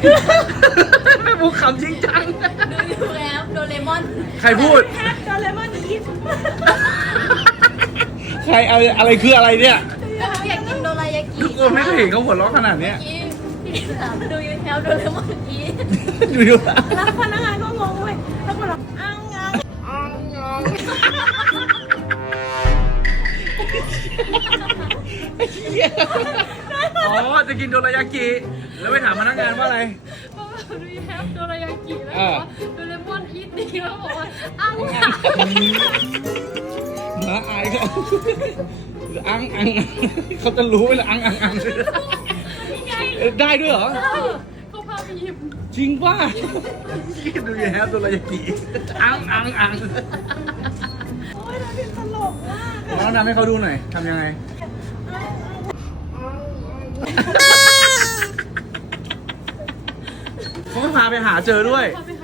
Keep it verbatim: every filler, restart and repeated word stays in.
แม่บุ๊กขำจริงจังดูอยู่แล้วโดเรมอนใครพูดโดเรมอนอีฟใครเอาอะไรคืออะไรเนี่ยอยากกินโดรายากิทุกคนไม่เคยเห็นเขาหัวเราะขนาดเนี้ยพี่พี่ถามดูอยู่แล้วโดเรมอนอีฟดูอยู่แล้วพนักงานก็งงเว้ยแล้วคนเราอ้างงางอ้างงางอ๋อจะกินโดรายากิแล้วไปถามพนักงานว่าอะไรเพราะว่าดูแฮปโดรายากิแล้วเอบอกอว่าโดเรมอนอีทดีแล้วบอกว่าอ้างงาหมาอายเขาอังอังเขาจะรู้ไหมล่ะอังอังอังได้ด้วยเหรอเขาพาไปหยิบจริงป่ะดูอยู่แฮปโดรายากิอังอังอังโอ้ยเราเป็นตลกมากน้องทำให้เขาดูหน่อยทำยังไงเขาก็พาไปหาเจอด้วยพาไป